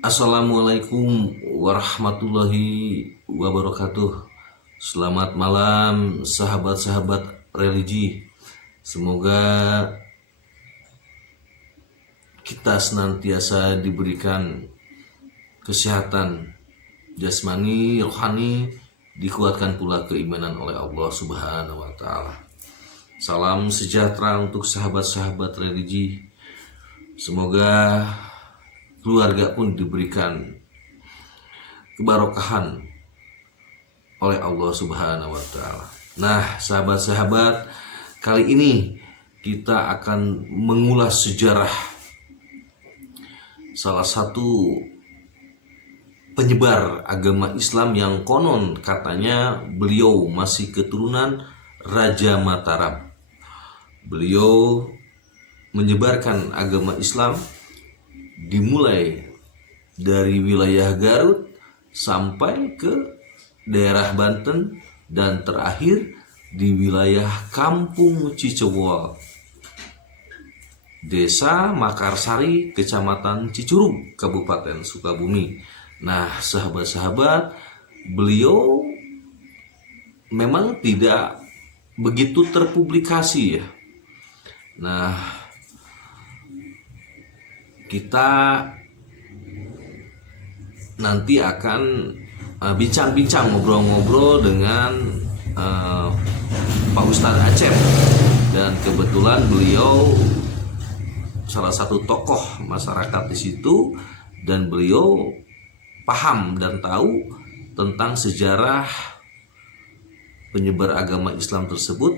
Assalamualaikum warahmatullahi wabarakatuh. Selamat malam sahabat-sahabat religi. Semoga kita senantiasa diberikan kesehatan jasmani, rohani, dikuatkan pula keimanan oleh Allah Subhanahu wa taala. Salam sejahtera untuk sahabat-sahabat religi. Semoga keluarga pun diberikan kebarokahan oleh Allah Subhanahu wa taala. Nah, sahabat-sahabat, kali ini kita akan mengulas sejarah salah satu penyebar agama Islam yang konon katanya beliau masih keturunan Raja Mataram. Beliau menyebarkan agama Islam dimulai dari wilayah Garut sampai ke daerah Banten dan terakhir di wilayah Kampung Cicewol, Desa Makarsari, Kecamatan Cicurug, Kabupaten Sukabumi. Nah, sahabat-sahabat, beliau memang tidak begitu terpublikasi ya. Nah, kita nanti akan bincang-bincang, ngobrol-ngobrol dengan Pak Ustadz Acep, dan kebetulan beliau salah satu tokoh masyarakat di situ dan beliau paham dan tahu tentang sejarah penyebar agama Islam tersebut.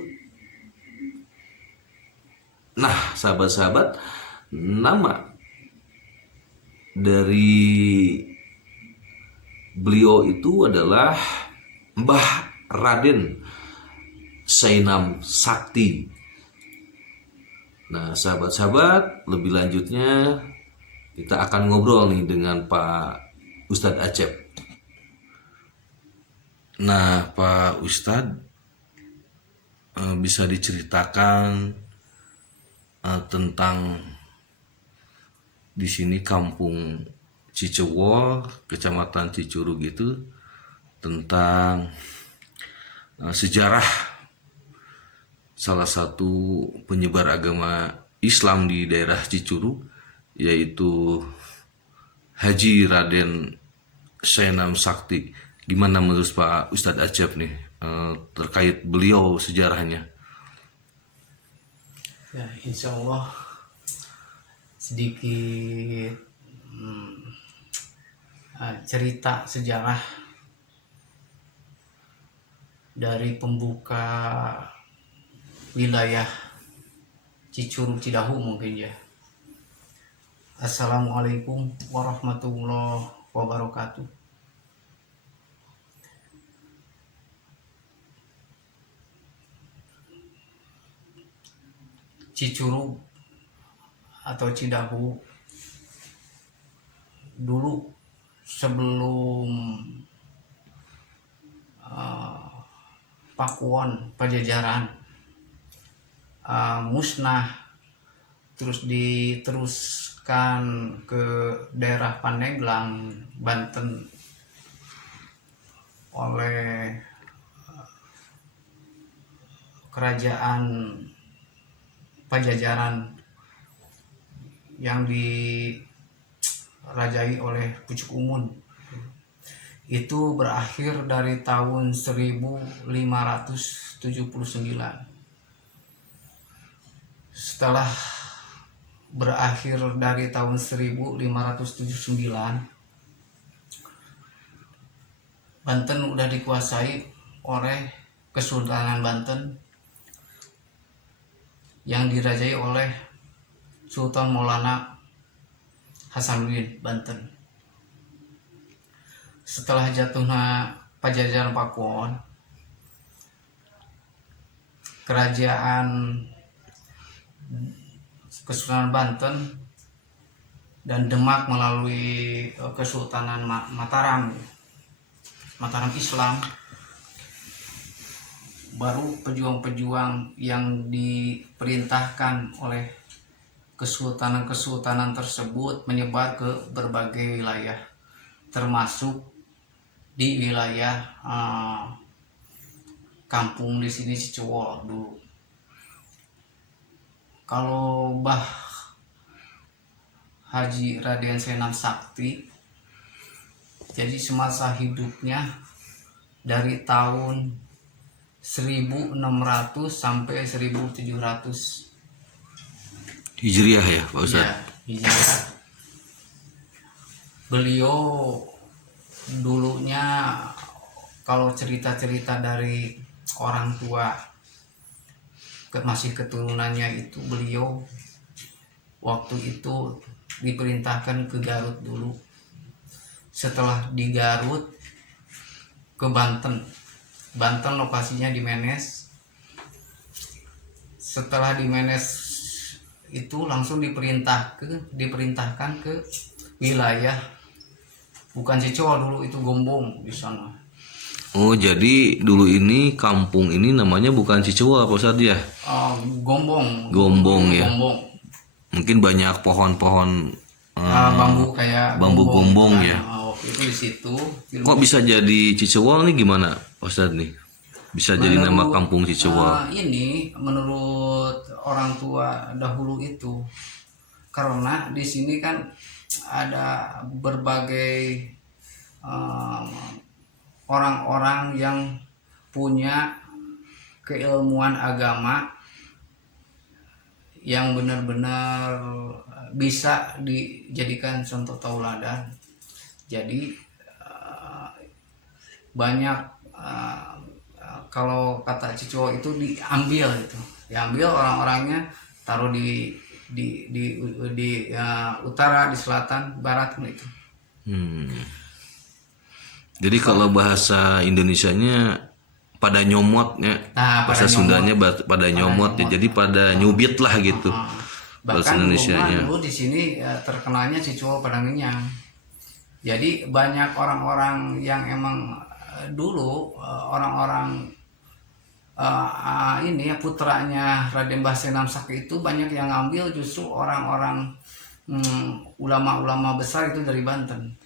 Nah, sahabat-sahabat, nama dari beliau itu adalah Mbah Raden Sainam Sakti. Nah, sahabat-sahabat, lebih lanjutnya kita akan ngobrol nih dengan Pak Ustadz Acep. Nah, Pak Ustadz, bisa diceritakan tentang di sini Kampung Cicewol, Kecamatan Cicurug itu, tentang sejarah salah satu penyebar agama Islam di daerah Cicurug, yaitu Haji Raden Sainam Sakti. Gimana menurut Pak Ustadz Acep nih terkait beliau sejarahnya? Ya, insya Allah sedikit cerita sejarah dari pembuka wilayah Cicurug Cidahu mungkin ya. Assalamualaikum warahmatullahi wabarakatuh. Cicurug atau Cidahu dulu sebelum Pakuan Pajajaran musnah, terus diteruskan ke daerah Pandeglang, Banten oleh kerajaan Pajajaran yang dirajai oleh Pucuk Umun. Itu berakhir dari tahun 1579. Setelah berakhir dari tahun 1579, Banten udah dikuasai oleh Kesultanan Banten yang dirajai oleh Sultan Maulana Hasanuddin Banten. Setelah jatuhnya Pajajaran Pakuan, kerajaan Kesultanan Banten dan Demak melalui Kesultanan Mataram Islam, baru pejuang-pejuang yang diperintahkan oleh kesultanan tersebut menyebar ke berbagai wilayah, termasuk di wilayah kampung di sini Cicewol dulu. Kalau Mbah Haji Raden Senam Sakti, jadi semasa hidupnya dari tahun 1600 sampai 1700 Hijriah ya Pak Ustadz? ya, Hijriah. Beliau dulunya, kalau cerita-cerita dari orang tua masih keturunannya itu, beliau waktu itu diperintahkan ke Garut dulu. Setelah di Garut ke Banten lokasinya di Menes. Setelah di Menes itu langsung diperintahkan ke wilayah, bukan Cicewol dulu, itu Gombong di sana. Oh, jadi dulu ini kampung ini namanya bukan Cicewol Pak Ustadz ya? Gombong. Gombong ya. Gombong. Mungkin banyak pohon-pohon Bambu kayak bambu gombong kan. ya. Itu di situ. Kok bisa jadi Cicewol nih, gimana Pak Ustadz nih? Bisa jadi nama kampung Cicewol. Ini menurut orang tua dahulu itu, karena di sini kan ada berbagai orang-orang yang punya keilmuan agama yang benar-benar bisa dijadikan contoh tauladan. Jadi banyak kalau kata Cicewol itu diambil orang-orangnya, taruh di utara, di selatan, barat gitu. Jadi kalau bahasa Indonesianya pada nyomot ya, bahasa Sundanya pada nyomot ya, jadi pada nyubit lah gitu. Bahasa Indonesianya. Dulu di sini terkenalnya Cicewol Padang Ngenyang. Jadi banyak orang-orang yang emang dulu orang-orang ini ya, putranya Raden Mbah Senam Sakti itu banyak yang ngambil justru orang-orang ulama-ulama besar itu dari Banten.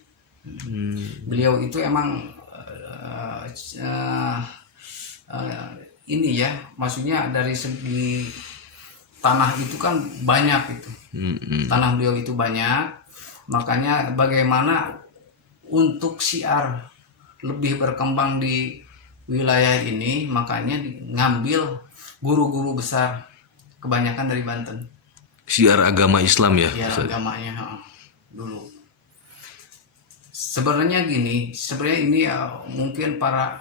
Beliau itu emang ini ya, maksudnya dari segi tanah itu kan banyak itu. Tanah beliau itu banyak, makanya bagaimana untuk syiar lebih berkembang di wilayah ini, makanya ngambil guru-guru besar kebanyakan dari Banten. Syiar agama Islam ya? Syiar agamanya dulu. Sebenarnya gini, ini mungkin para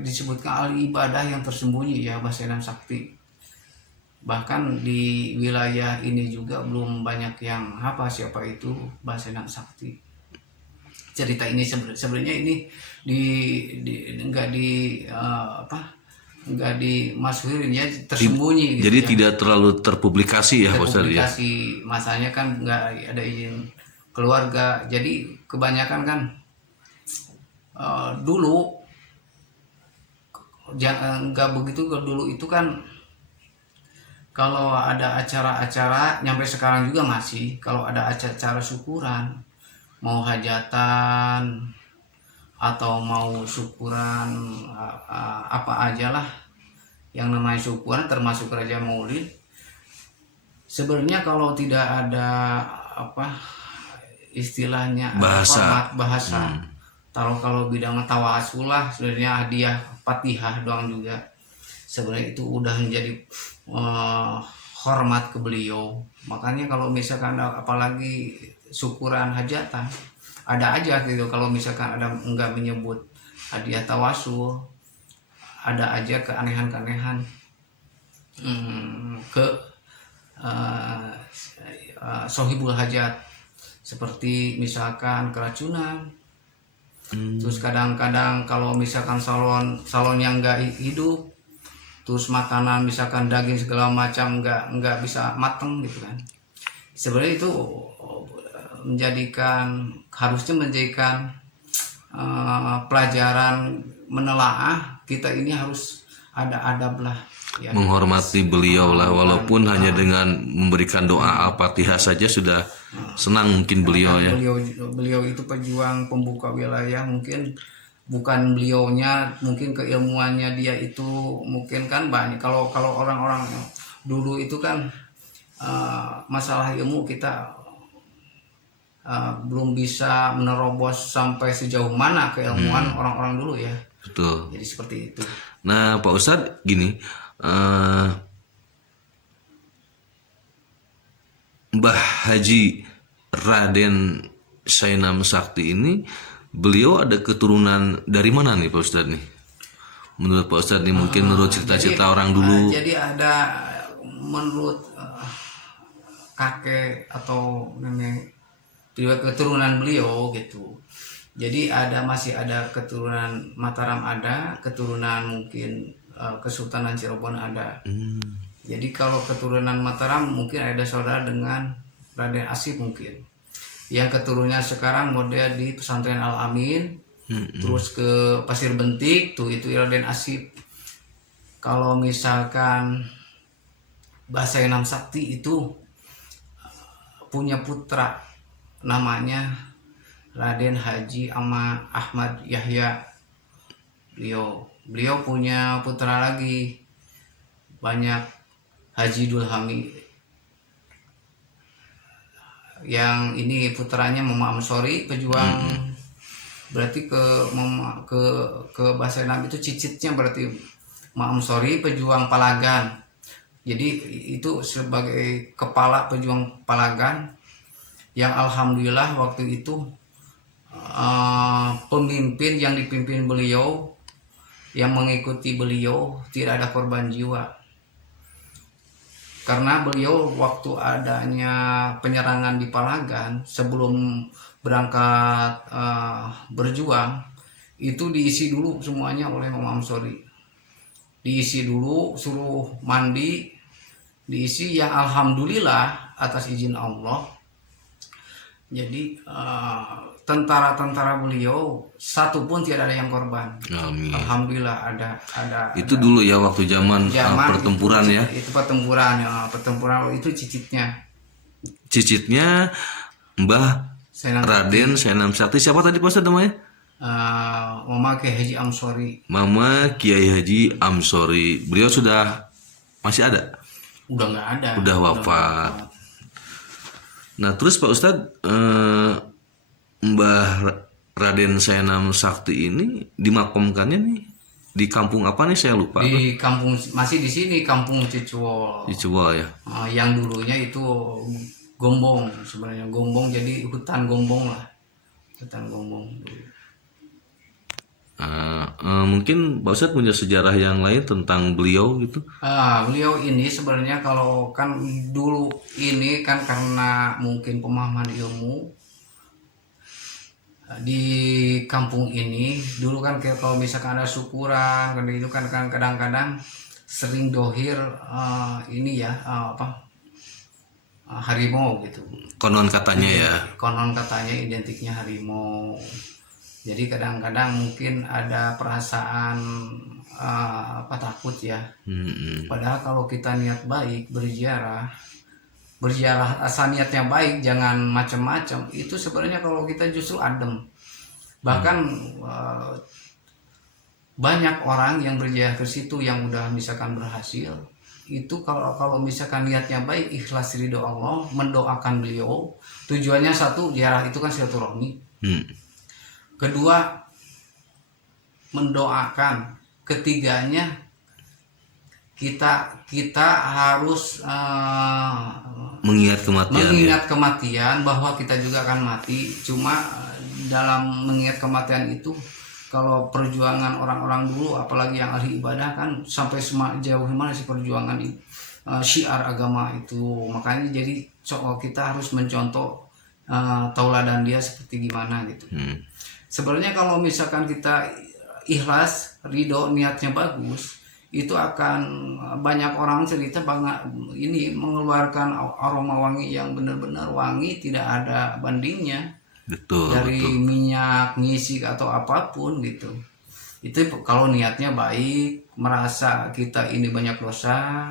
disebutkan ahli ibadah yang tersembunyi ya Mbah Senam Sakti. Bahkan di wilayah ini juga belum banyak yang siapa itu Mbah Senam Sakti. Cerita ini sebenarnya ini nggak dimasukin ya, tersembunyi gitu. Jadi ya. tidak terlalu terpublikasi ya Pak Ustadz ya? Terpublikasi, masanya kan nggak ada izin keluarga. Jadi kebanyakan kan dulu nggak begitu. Dulu itu kan kalau ada acara-acara, nyampe sekarang juga masih, kalau ada acara syukuran, mau hajatan atau mau syukuran apa aja lah yang namanya syukuran, termasuk Raja Maulid, sebenarnya kalau tidak ada istilahnya bahasa kalau bidang tawasulah, sebenarnya hadiah Fatihah doang juga sebenarnya itu udah menjadi hormat ke beliau. Makanya kalau misalkan apalagi syukuran hajatan, ada aja gitu, kalau misalkan ada enggak menyebut hadiah tawasul, ada aja keanehan-keanehan ke sohibul hajat, seperti misalkan keracunan. Terus kadang-kadang kalau misalkan salon yang enggak hidup, terus makanan misalkan daging segala macam enggak bisa mateng gitu kan. Sebenarnya itu harusnya menjadikan pelajaran menelaah kita ini harus ada adab lah ya. Menghormati beliau lah, walaupun hanya dengan memberikan doa Al-Fatihah saja sudah senang mungkin beliau ya. Beliau itu pejuang pembuka wilayah, mungkin bukan beliaunya, mungkin keilmuannya dia itu mungkin kan banyak. Kalau orang-orang dulu itu kan masalah ilmu kita belum bisa menerobos sampai sejauh mana keilmuan orang-orang dulu ya. Betul. Jadi seperti itu. Nah Pak Ustadz gini, Mbah Haji Raden Sainam Sakti ini, beliau ada keturunan dari mana nih Pak Ustadz nih? Menurut Pak Ustadz nih, mungkin menurut cerita-cerita orang dulu. Jadi ada menurut kakek atau nenek keturunan beliau gitu. Jadi masih ada keturunan Mataram, ada keturunan mungkin Kesultanan Cirebon ada. Jadi kalau keturunan Mataram mungkin ada saudara dengan Raden Asif mungkin. Yang keturunannya sekarang model di pesantren Al Amin, terus ke Pasir Bentik tuh itu Raden Asif. Kalau misalkan Bahasa Enam Sakti itu punya putra namanya Raden Haji Ahmad Yahya. Beliau punya putra lagi banyak, Haji Dulhami. Yang ini putranya Mama Amsori, pejuang. Berarti ke bahasa Enam itu cicitnya berarti Mama Amsori, pejuang Palagan. Jadi itu sebagai kepala pejuang Palagan yang alhamdulillah waktu itu pemimpin yang dipimpin beliau, yang mengikuti beliau tidak ada korban jiwa. Karena beliau waktu adanya penyerangan di Palagan, sebelum berangkat berjuang, itu diisi dulu semuanya oleh Mama Amsori. Diisi dulu, suruh mandi, diisi, yang alhamdulillah atas izin Allah. Jadi tentara-tentara beliau satu pun tidak ada yang korban. Amin. Alhamdulillah ada. Itu dulu ya waktu zaman pertempuran ya. Itu pertempuran ya, pertempuran itu cicitnya. Cicitnya Mbah Raden Sainam Sakti, siapa tadi Pak Ustadz namanya? Mama Kiai Haji Amsori. Mama Kiai Haji Amsori. Beliau sudah masih ada? Udah nggak ada. Udah wafat. Nah terus Pak Ustadz, Mbah Raden Sainam Sakti ini dimakamkannya nih di kampung apa nih, saya lupa. Di kampung, masih di sini, Kampung Cicuol. Cicuol ya. Yang dulunya itu Gombong, sebenarnya Gombong, jadi hutan Gombong lah, hutan Gombong. Mungkin Pak Ustadz punya sejarah yang lain tentang beliau gitu? Beliau ini sebenarnya kalau kan dulu ini kan karena mungkin pemahaman ilmu di kampung ini dulu kan kalau misalkan ada syukuran kan itu kan kadang-kadang sering dohir ini ya harimau gitu. Konon katanya ya. Konon katanya identiknya harimau. Jadi kadang-kadang mungkin ada perasaan takut ya. Padahal kalau kita niat baik berziarah asal niatnya baik, jangan macam-macam, itu sebenarnya kalau kita justru adem. Bahkan banyak orang yang berziarah ke situ yang udah misalkan berhasil. Itu kalau misalkan niatnya baik, ikhlas ridho Allah, mendoakan beliau. Tujuannya satu, ziarah itu kan silaturahmi. Kedua, mendoakan. Ketiganya, kita harus mengingat kematian, bahwa kita juga akan mati. Cuma dalam mengingat kematian itu, kalau perjuangan orang-orang dulu, apalagi yang ahli ibadah kan sampai jauh mana sih perjuangan syiar agama itu. Makanya jadi kita harus mencontoh tauladan dia seperti gimana gitu. Sebenarnya kalau misalkan kita ikhlas, ridho, niatnya bagus, itu akan banyak orang cerita banget ini mengeluarkan aroma wangi yang benar-benar wangi, tidak ada bandingnya. Betul, dari betul. Minyak, ngisik atau apapun gitu. Itu kalau niatnya baik, merasa kita ini banyak dosa,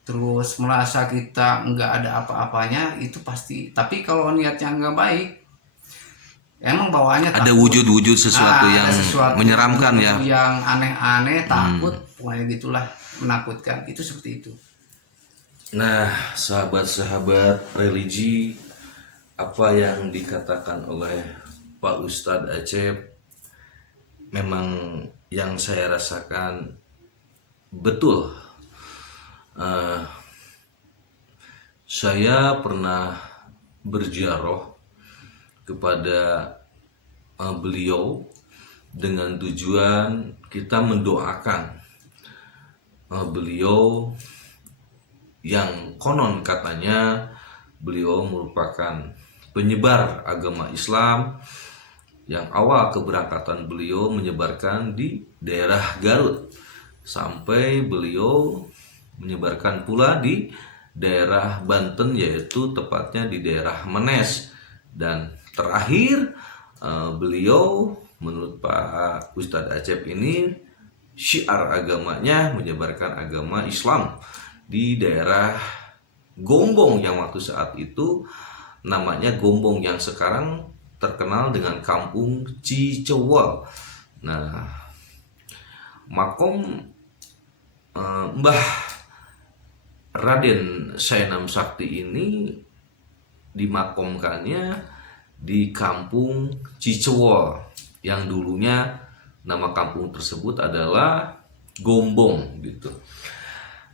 terus merasa kita nggak ada apa-apanya, itu pasti. Tapi kalau niatnya nggak baik, emang bawaannya Ada takut. wujud-wujud sesuatu yang Ada sesuatu menyeramkan ya. yang aneh-aneh, takut, pokoknya gitulah, menakutkan. Itu seperti itu. Nah, sahabat-sahabat religi, apa yang dikatakan oleh Pak Ustadz Acep memang yang saya rasakan betul. Saya pernah berziarah kepada beliau dengan tujuan kita mendoakan beliau yang konon katanya beliau merupakan penyebar agama Islam yang awal keberangkatan beliau menyebarkan di daerah Garut sampai beliau menyebarkan pula di daerah Banten, yaitu tepatnya di daerah Menes, dan terakhir beliau menurut Pak Ustadz Acep ini syiar agamanya menyebarkan agama Islam di daerah Gombong yang waktu saat itu namanya Gombong, yang sekarang terkenal dengan Kampung Cicewol. Nah, makom Mbah Raden Sainam Sakti ini dimakomkannya di Kampung Cicewol yang dulunya nama kampung tersebut adalah Gombong gitu.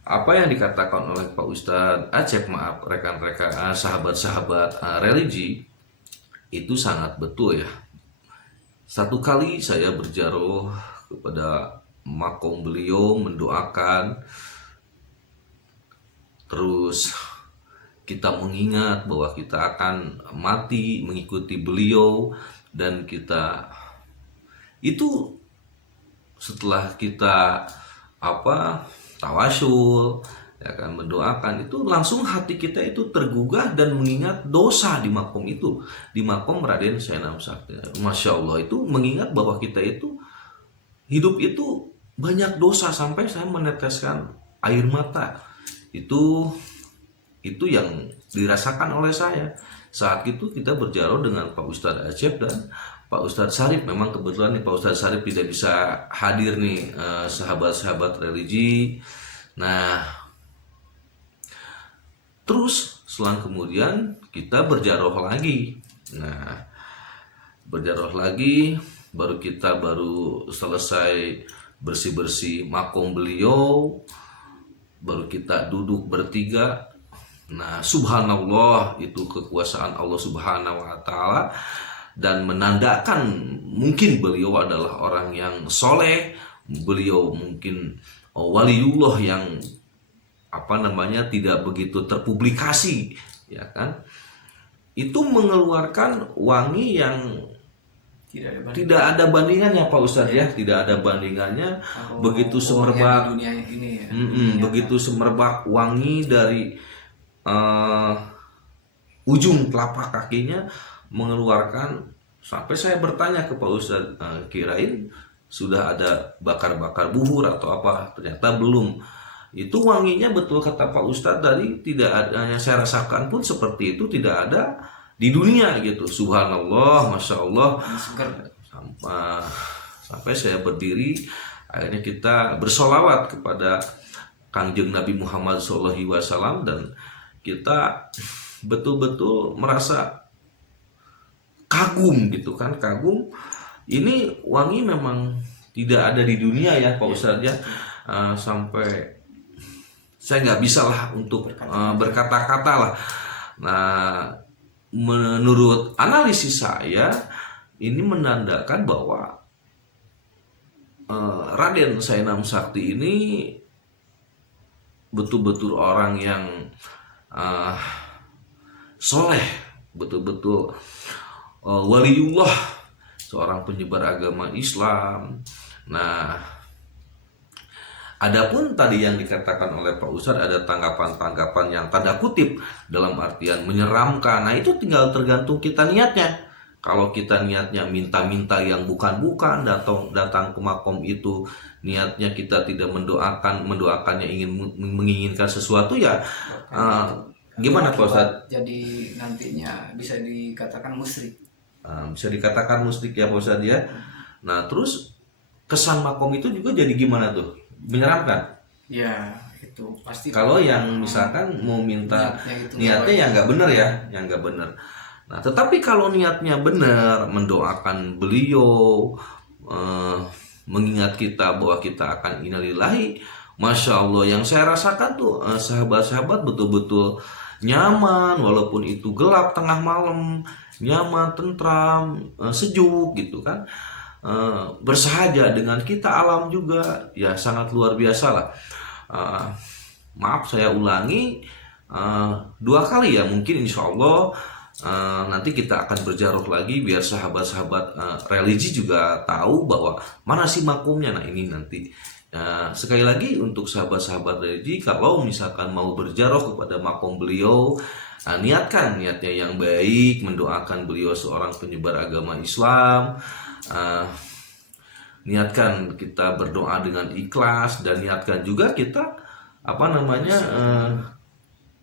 Apa yang dikatakan oleh Pak Ustadz Acep, maaf rekan-rekan sahabat-sahabat religi, itu sangat betul ya. Satu kali saya berziarah kepada makom beliau mendoakan, terus kita mengingat bahwa kita akan mati mengikuti beliau, dan kita itu setelah kita tawasul ya kan, mendoakan, itu langsung hati kita itu tergugah dan mengingat dosa di makom itu, di makom Raden Sainam Sakti. Masya Allah, itu mengingat bahwa kita itu hidup itu banyak dosa sampai saya meneteskan air mata. Itu yang dirasakan oleh saya. Saat itu kita berziarah dengan Pak Ustadz Acep dan Pak Ustadz Sarip. Memang kebetulan nih Pak Ustadz Sarip tidak bisa hadir nih, sahabat-sahabat religi. Nah, terus selang kemudian kita berziarah lagi. Nah, berziarah lagi, baru selesai bersih-bersih makom beliau, baru kita duduk bertiga. Nah, subhanallah, itu kekuasaan Allah Subhanahu wa Ta'ala, dan menandakan mungkin beliau adalah orang yang soleh, beliau mungkin waliullah yang tidak begitu terpublikasi, ya kan? Itu mengeluarkan wangi yang tidak ada bandingannya Pak Ustadz ya, tidak ada bandingannya. Begitu semerbak dunia ini ya. Begitu semerbak wangi dari ujung telapak kakinya mengeluarkan, sampai saya bertanya ke Pak Ustadz, kirain sudah ada bakar-bakar buhur atau apa, ternyata belum. Itu wanginya betul kata Pak Ustadz tadi, tidak ada yang saya rasakan pun seperti itu, tidak ada di dunia gitu. Subhanallah, Masya Allah. Sampai saya berdiri, akhirnya kita bersolawat kepada Kangjeng Nabi Muhammad SAW, dan kita betul-betul merasa kagum gitu kan, kagum. Ini wangi memang tidak ada di dunia ya Pak Ustadz ya. Sampai saya nggak bisa lah untuk berkata-kata lah. Nah, menurut analisis saya, ini menandakan bahwa Raden Sainam Sakti ini betul-betul orang yang soleh, betul-betul waliullah, seorang penyebar agama Islam. Nah, adapun tadi yang dikatakan oleh Pak Ustadz, ada tanggapan-tanggapan yang tanda kutip dalam artian menyeramkan. Nah, itu tinggal tergantung kita niatnya. Kalau kita niatnya minta-minta yang bukan-bukan, datang ke makom itu niatnya kita tidak mendoakannya menginginkan sesuatu, ya gimana Pak Ustadz? Jadi nantinya bisa dikatakan musyrik. Bisa dikatakan musyrik ya Pak Ustadz ya. Nah terus kesan makom itu juga jadi gimana tuh? Menyeramkan? Ya itu pasti. Kalau yang misalkan mau minta niatnya yang nggak benar ya, yang nggak benar. Nah, tetapi kalau niatnya benar, mendoakan beliau, mengingat kita bahwa kita akan innalillahi, masya Allah, yang saya rasakan tuh sahabat-sahabat betul-betul nyaman, walaupun itu gelap tengah malam, nyaman, tentram, sejuk gitu kan, bersahaja dengan kita, alam juga, ya sangat luar biasa lah. Maaf saya ulangi 2 kali ya, mungkin insya Allah nanti kita akan berjarak lagi biar sahabat-sahabat religi juga tahu bahwa mana sih makomnya. Nah ini nanti sekali lagi untuk sahabat-sahabat religi, kalau misalkan mau berjarak kepada makom beliau, niatkan niatnya yang baik, mendoakan beliau seorang penyebar agama Islam, niatkan kita berdoa dengan ikhlas, dan niatkan juga kita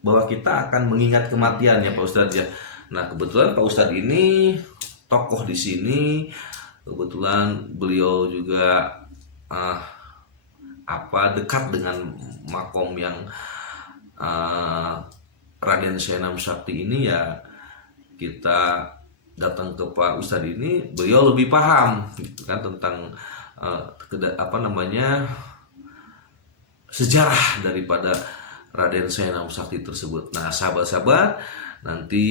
bahwa kita akan mengingat kematian ya Pak Ustadz ya. Nah kebetulan Pak Ustadz ini tokoh di sini, kebetulan beliau juga dekat dengan makom yang Raden Sainam Sakti ini, ya kita datang ke Pak Ustadz ini, beliau lebih paham gitu kan tentang sejarah daripada Raden Sainam Sakti tersebut. Nah sahabat-sahabat, nanti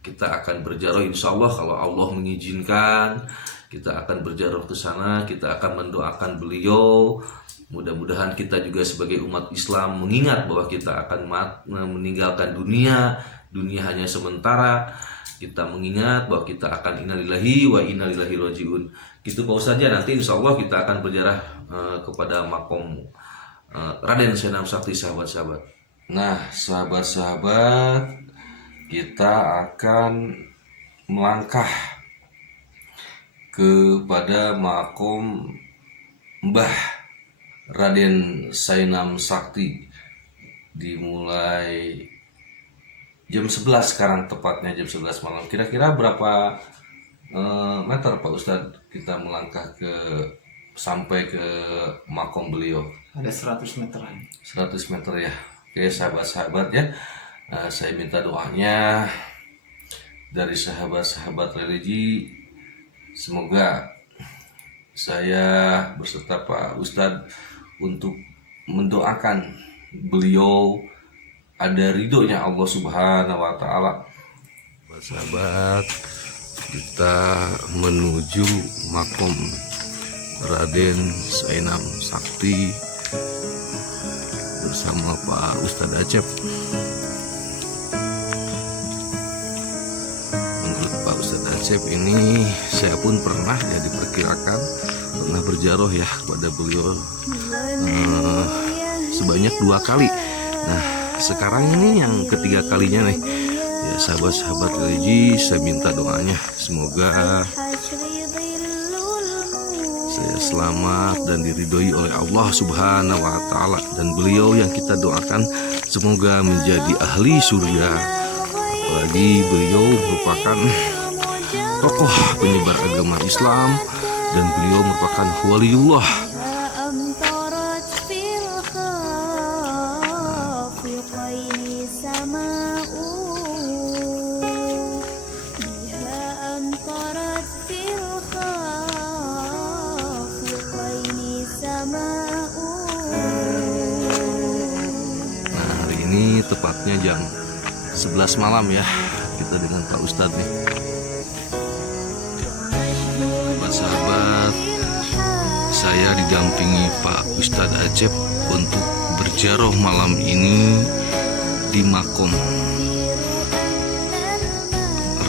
kita akan berjarak insya Allah, kalau Allah mengizinkan kita akan berjarak ke sana, kita akan mendoakan beliau. Mudah-mudahan kita juga sebagai umat Islam mengingat bahwa kita akan meninggalkan dunia hanya sementara. Kita mengingat bahwa kita akan innalillahi wa inna ilaihi rajiun. Gitu Pak Ustadz ya, nanti insya Allah kita akan berjarah kepada makom Raden Sainam Sakti, sahabat-sahabat. Nah sahabat-sahabat, kita akan melangkah kepada makom Mbah Raden Sainam Sakti, dimulai jam 11 sekarang, tepatnya jam 11 malam. Kira-kira berapa meter Pak Ustadz kita melangkah sampai ke makom beliau? Ada 100 meteran. 100 meter ya. Oke sahabat-sahabat ya, saya minta doanya dari sahabat-sahabat religi, semoga saya beserta Pak Ustadz untuk mendoakan beliau ada ridhonya Allah Subhanahu wa Ta'ala. Sahabat, kita menuju makom Raden Sainam Sakti bersama Pak Ustadz Acep. Menurut Pak Ustadz Acep ini, saya pun pernah ya diperkirakan pernah berjaroh ya kepada beliau sebanyak 2 kali. Nah sekarang ini yang ketiga kalinya nih ya sahabat-sahabat religi, saya minta doanya semoga saya selamat dan diridhoi oleh Allah Subhanahu wa Ta'ala, dan beliau yang kita doakan semoga menjadi ahli surga. Apalagi beliau merupakan tokoh penyebar agama Islam dan beliau merupakan waliullah. Tepatnya jam 11 malam ya, kita dengan Pak Ustadz nih. Sahabat, saya didampingi Pak Ustadz Acep untuk berjaroh malam ini di makom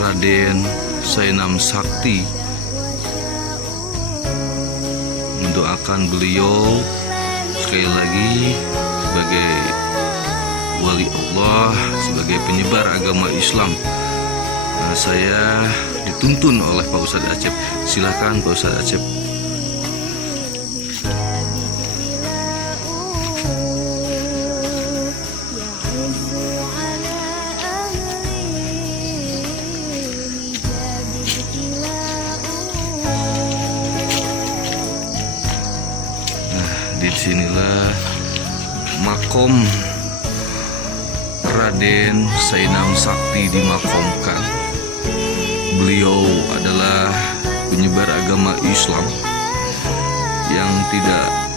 Raden Sainam Sakti, mendoakan beliau sekali lagi sebagai wali Allah, sebagai penyebar agama Islam. Saya dituntun oleh Pak Ustadz Acep. Silakan Pak Ustadz Acep. Disinilah makom Raden Sainam Sakti dimakomkan. Beliau adalah penyebar agama Islam yang tidak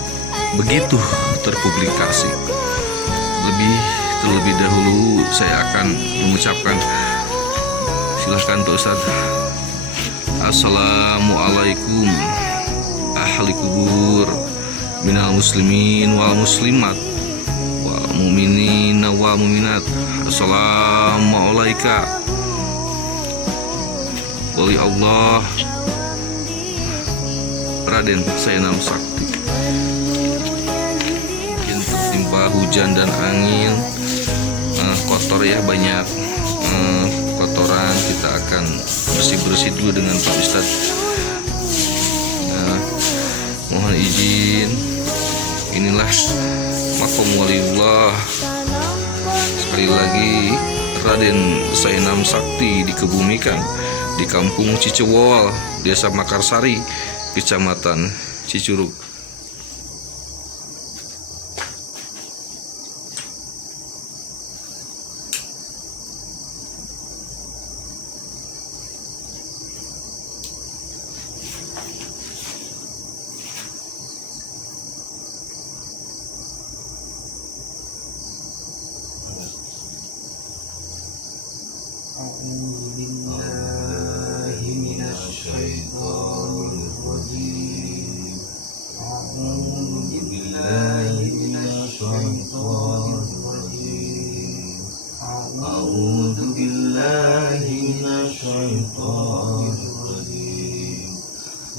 begitu terpublikasi. Terlebih dahulu saya akan mengucapkan, silahkan Pak Ustadz. Assalamualaikum ahli kubur minal muslimin wal muslimat wal mu'minin wal mu'minat. Assalamualaikum wali Allah Raden Sainam Sakti. Mungkin tertimpa hujan dan angin, kotor ya, banyak kotoran. Kita akan bersih-bersih dulu dengan Pak Ustadz. Mohon izin, inilah makom waliullah. Sekali lagi, Raden Sainam Sakti dikebumikan di Kampung Cicewol, Desa Makarsari, Kecamatan Cicurug.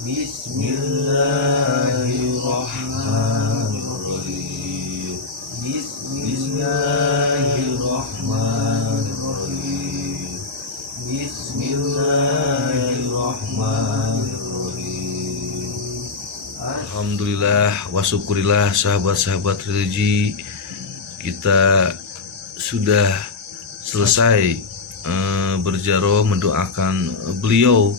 Bismillahirrahmanirrahim. Bismillahirrahmanirrahim. Bismillahirrahmanirrahim. Alhamdulillah wa syukurillah sahabat-sahabat religi, kita sudah selesai berjaroh mendoakan beliau,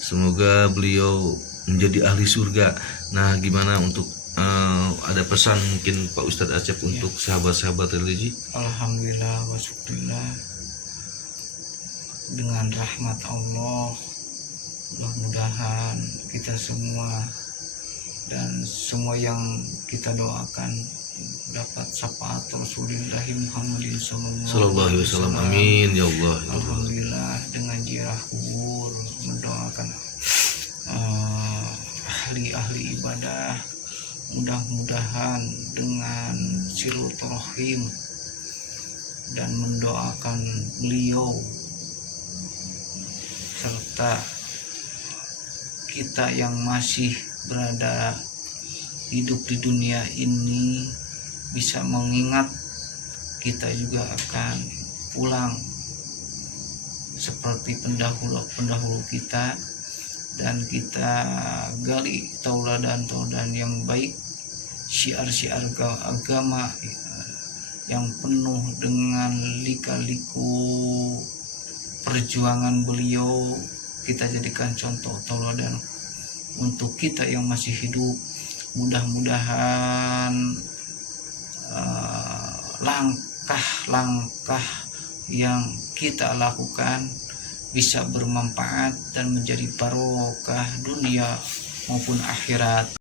semoga beliau menjadi ahli surga. Nah, gimana untuk ada pesan mungkin Pak Ustadz Acep untuk sahabat-sahabat religi? Alhamdulillah wa syukurillah, dengan rahmat Allah mudah-mudahan kita semua dan semua yang kita doakan dapat syafaat Rasulillahi Muhammadin Sallallahu alaihi wasallam. Amin ya Allah. Alhamdulillah, dengan ziarah kubur mendoakan ahli-ahli ibadah, mudah-mudahan dengan silaturahim dan mendoakan beliau serta kita yang masih berada hidup di dunia ini bisa mengingat kita juga akan pulang seperti pendahulu kita, dan kita gali tauladan yang baik, syiar-syiar agama yang penuh dengan lika-liku perjuangan beliau. Kita jadikan contoh tauladan untuk kita yang masih hidup. Mudah-mudahan langkah-langkah yang kita lakukan bisa bermanfaat dan menjadi barokah dunia maupun akhirat.